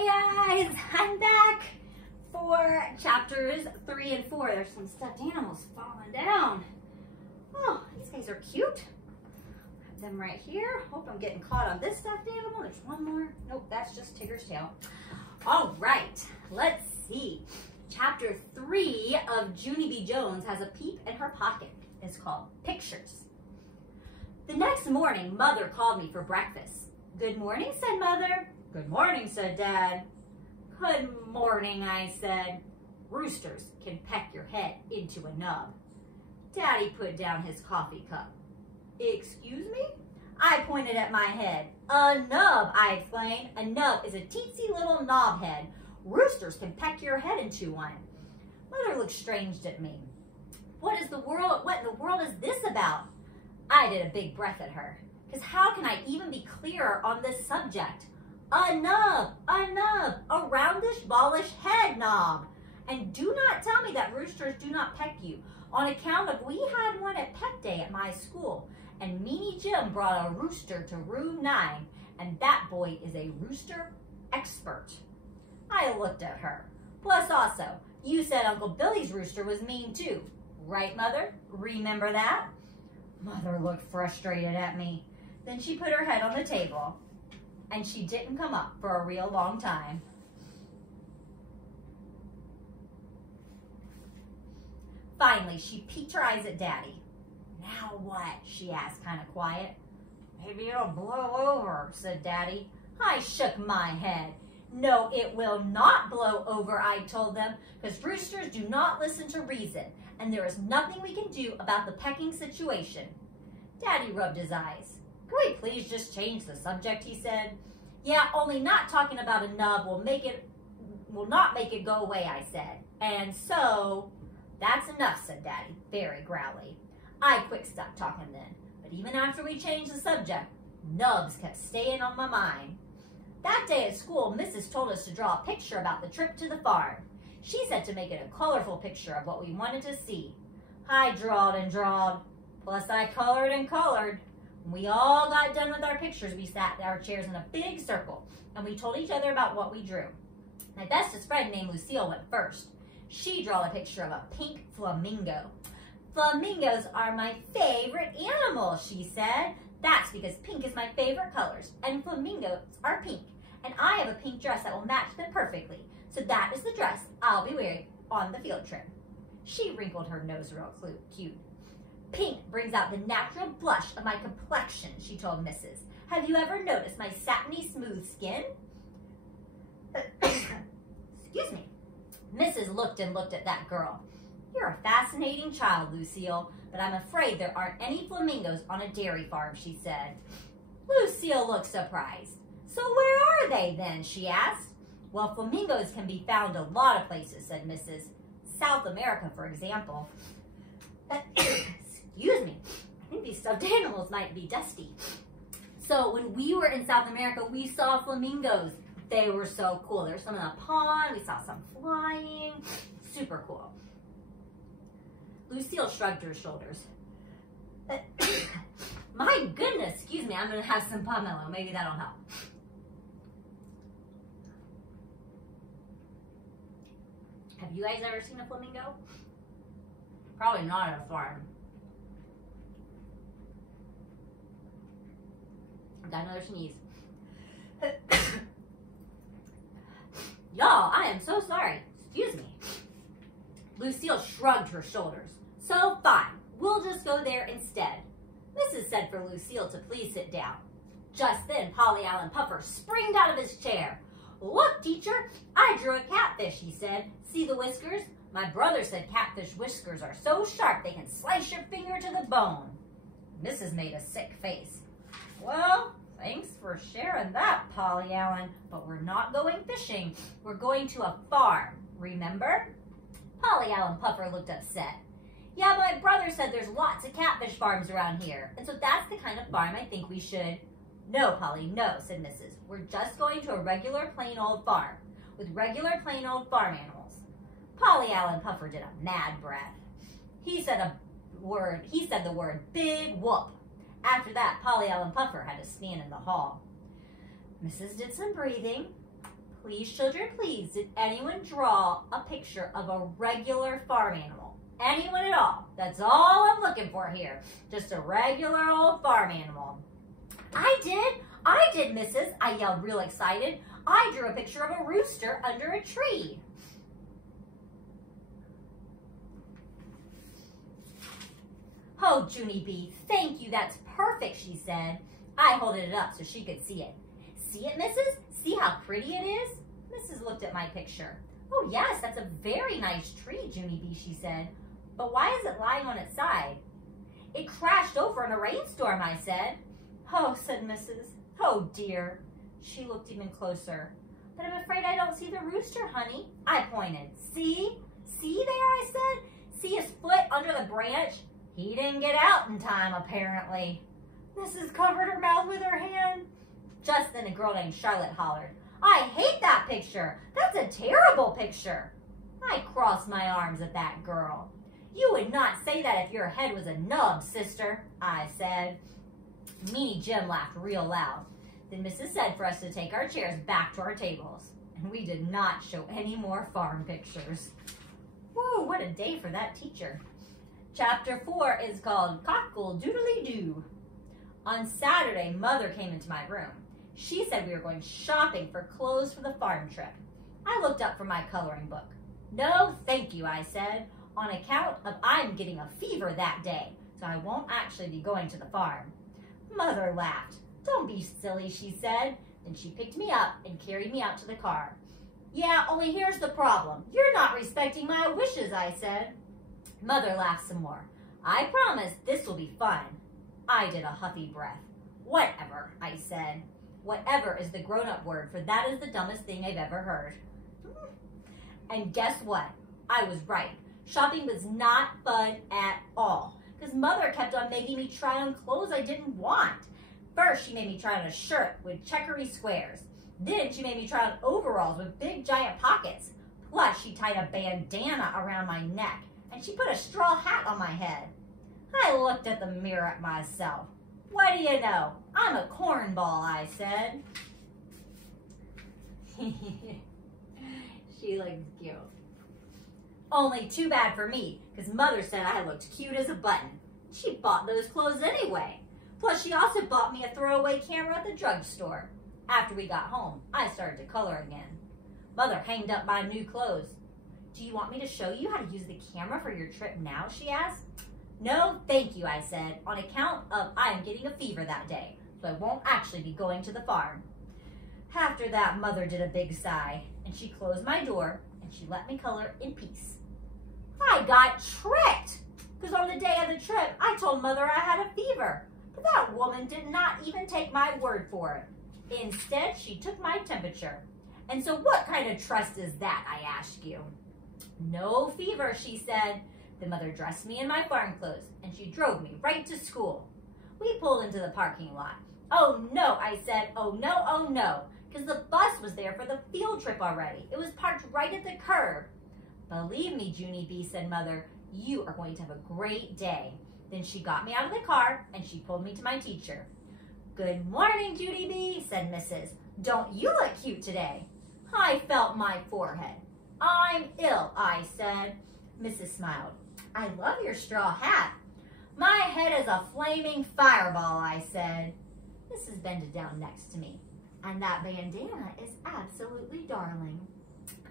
Hey guys, I'm back for chapters 3 and 4. There's some stuffed animals falling down. Oh, these guys are cute. Have them right here. Hope I'm getting caught on this stuffed animal. There's one more. Nope, that's just Tigger's tail. All right, let's see. Chapter 3 of Junie B. Jones has a peep in her pocket. It's called Pictures. The next morning, Mother called me for breakfast. Good morning, said Mother. Good morning, said Dad. Good morning, I said. Roosters can peck your head into a nub. Daddy put down his coffee cup. Excuse me? I pointed at my head. A nub, I explained. A nub is a teensy little knob head. Roosters can peck your head into one. Mother looked strange at me. What in the world is this about? I did a big breath at her. Because how can I even be clearer on this subject? A nub, a roundish, ballish head knob. And do not tell me that roosters do not peck you, on account of we had one at pet day at my school, and Meanie Jim brought a rooster to room 9, and that boy is a rooster expert. I looked at her. Plus also, you said Uncle Billy's rooster was mean too. Right, Mother? Remember that? Mother looked frustrated at me. Then she put her head on the table, and she didn't come up for a real long time. Finally, she peeked her eyes at Daddy. Now what? She asked, kind of quiet. Maybe it'll blow over, said Daddy. I shook my head. No, it will not blow over, I told them, because roosters do not listen to reason, and there is nothing we can do about the pecking situation. Daddy rubbed his eyes. Could we please just change the subject, he said. Yeah, only not talking about a nub will not make it go away, I said. And so, that's enough, said Daddy, very growly. I quick stopped talking then, but even after we changed the subject, nubs kept staying on my mind. That day at school, Mrs. told us to draw a picture about the trip to the farm. She said to make it a colorful picture of what we wanted to see. I drawed and drawed, plus I colored and colored. When we all got done with our pictures, we sat in our chairs in a big circle, and we told each other about what we drew. My bestest friend named Lucille went first. She drew a picture of a pink flamingo. Flamingos are my favorite animal, she said. That's because pink is my favorite colors, and flamingos are pink. And I have a pink dress that will match them perfectly. So that is the dress I'll be wearing on the field trip. She wrinkled her nose real cute. Pink brings out the natural blush of my complexion, she told Mrs. Have you ever noticed my satiny smooth skin? Excuse me. Mrs. looked and looked at that girl. You're a fascinating child, Lucille, but I'm afraid there aren't any flamingos on a dairy farm, she said. Lucille looked surprised. So where are they then, she asked. Well, flamingos can be found a lot of places, said Mrs. South America, for example. Excuse me, I think these stuffed animals might be dusty. So when we were in South America, we saw flamingos. They were so cool. There were some in the pond. We saw some flying. Super cool. Lucille shrugged her shoulders. My goodness, excuse me, I'm going to have some pomelo. Maybe that'll help. Have you guys ever seen a flamingo? Probably not at a farm. Got another sneeze. Y'all, I am so sorry. Excuse me. Lucille shrugged her shoulders. So fine, we'll just go there instead. Mrs. said for Lucille to please sit down. Just then, Polly Allen Puffer springed out of his chair. Look, teacher, I drew a catfish, he said. See the whiskers? My brother said catfish whiskers are so sharp they can slice your finger to the bone. Mrs. made a sick face. Well, thanks for sharing that, Polly Allen, but we're not going fishing. We're going to a farm, remember? Polly Allen Puffer looked upset. Yeah, my brother said there's lots of catfish farms around here, and so that's the kind of farm I think we should. No, Polly, no, said Mrs. We're just going to a regular plain old farm with regular plain old farm animals. Polly Allen Puffer did a mad breath. He said the word big whoop. After that, Polly Allen Puffer had to stand in the hall. Mrs. did some breathing. Please, children, please, did anyone draw a picture of a regular farm animal? Anyone at all? That's all I'm looking for here. Just a regular old farm animal. I did, missus, I yelled real excited. I drew a picture of a rooster under a tree. Oh, Junie B, thank you, that's perfect, she said. I held it up so she could see it. See it, missus? See how pretty it is? Mrs. looked at my picture. Oh, yes, that's a very nice tree, Junie B, she said. But why is it lying on its side? It crashed over in a rainstorm, I said. Oh, said Mrs. Oh, dear. She looked even closer. But I'm afraid I don't see the rooster, honey. I pointed. See? See there, I said? See his foot under the branch? He didn't get out in time, apparently. Mrs. covered her mouth with her hand. Just then a girl named Charlotte hollered, I hate that picture. That's a terrible picture. I crossed my arms at that girl. You would not say that if your head was a nub, sister, I said. Meanie Jim laughed real loud. Then Mrs. said for us to take our chairs back to our tables. And we did not show any more farm pictures. Woo, what a day for that teacher. Chapter 4 is called Cockle-Doodly-Doo. On Saturday, Mother came into my room. She said we were going shopping for clothes for the farm trip. I looked up from my coloring book. No, thank you, I said, on account of I'm getting a fever that day, so I won't actually be going to the farm. Mother laughed. Don't be silly, she said. Then she picked me up and carried me out to the car. Yeah, only here's the problem. You're not respecting my wishes, I said. Mother laughed some more. I promise this will be fun. I did a huffy breath. Whatever, I said. Whatever is the grown-up word, for that is the dumbest thing I've ever heard. And guess what? I was right. Shopping was not fun at all, because Mother kept on making me try on clothes I didn't want. First, she made me try on a shirt with checkery squares. Then she made me try on overalls with big giant pockets. Plus, she tied a bandana around my neck, and she put a straw hat on my head. I looked at the mirror at myself. What do you know? I'm a cornball, I said. She looks cute. Only too bad for me, because Mother said I looked cute as a button. She bought those clothes anyway. Plus, she also bought me a throwaway camera at the drugstore. After we got home, I started to color again. Mother hanged up my new clothes. Do you want me to show you how to use the camera for your trip now, she asked. No, thank you, I said, on account of I am getting a fever that day, so I won't actually be going to the farm. After that, Mother did a big sigh, and she closed my door, and she let me color in peace. I got tricked, because on the day of the trip, I told Mother I had a fever, but that woman did not even take my word for it. Instead, she took my temperature. And so what kind of trust is that, I ask you? No fever, she said. The Mother dressed me in my farm clothes, and she drove me right to school. We pulled into the parking lot. Oh no, I said, oh no, because the bus was there for the field trip already. It was parked right at the curb. Believe me, Junie B, said Mother, you are going to have a great day. Then she got me out of the car, and she pulled me to my teacher. Good morning, Junie B, said Mrs. Don't you look cute today? I felt my forehead. I'm ill, I said. Mrs. smiled. I love your straw hat. My head is a flaming fireball, I said. Mrs. bended down next to me. And that bandana is absolutely darling.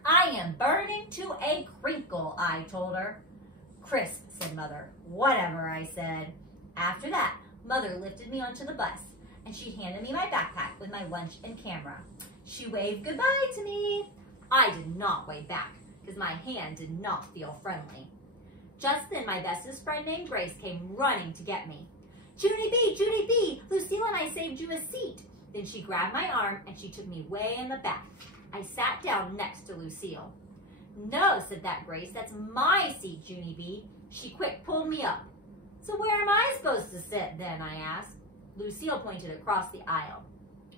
I am burning to a crinkle, I told her. Crisp, said Mother. Whatever, I said. After that, Mother lifted me onto the bus, and she handed me my backpack with my lunch and camera. She waved goodbye to me. I did not wave back, because my hand did not feel friendly. Just then, my bestest friend named Grace came running to get me. Junie B, Lucille and I saved you a seat. Then she grabbed my arm and she took me way in the back. I sat down next to Lucille. No, said that Grace, that's my seat, Junie B. She quick pulled me up. So where am I supposed to sit then, I asked. Lucille pointed across the aisle.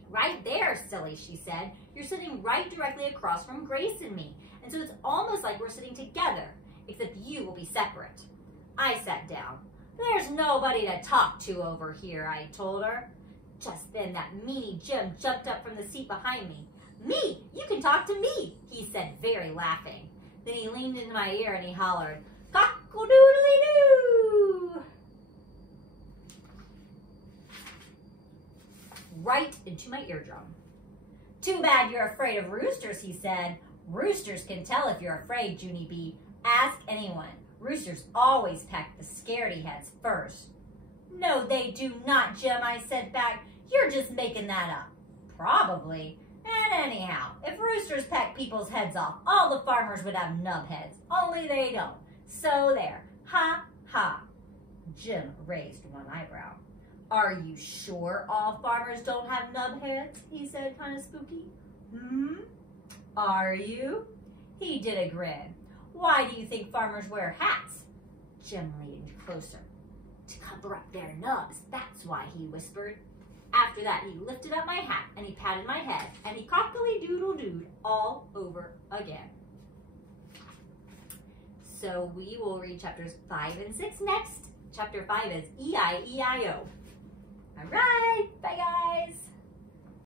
Right there, silly, she said. You're sitting right directly across from Grace and me. And so it's almost like we're sitting together, except you will be separate. I sat down. There's nobody to talk to over here, I told her. Just then that meanie Jim jumped up from the seat behind me. Me, you can talk to said, very laughing. Then he leaned into my ear and he hollered, cock-a-doodly-doo! Right into my eardrum. Too bad you're afraid of roosters, he said. Roosters can tell if you're afraid, Junie B. Ask anyone. Roosters always peck the scaredy heads first. No, they do not, Jim, I said back. You're just making that up. Probably. And anyhow, if roosters peck people's heads off, all the farmers would have nub heads. Only they don't. So there. Ha, ha. Jim raised one eyebrow. Are you sure all farmers don't have nub heads? He said, kind of spooky. Are you? He did a grin. Why do you think farmers wear hats? Jim leaned closer. To cover up their nubs, that's why, he whispered. After that, he lifted up my hat and he patted my head and he cockily-doodle-dooed all over again. So we will read chapters 5 and 6 next. Chapter 5 is E-I-E-I-O. All right, bye guys.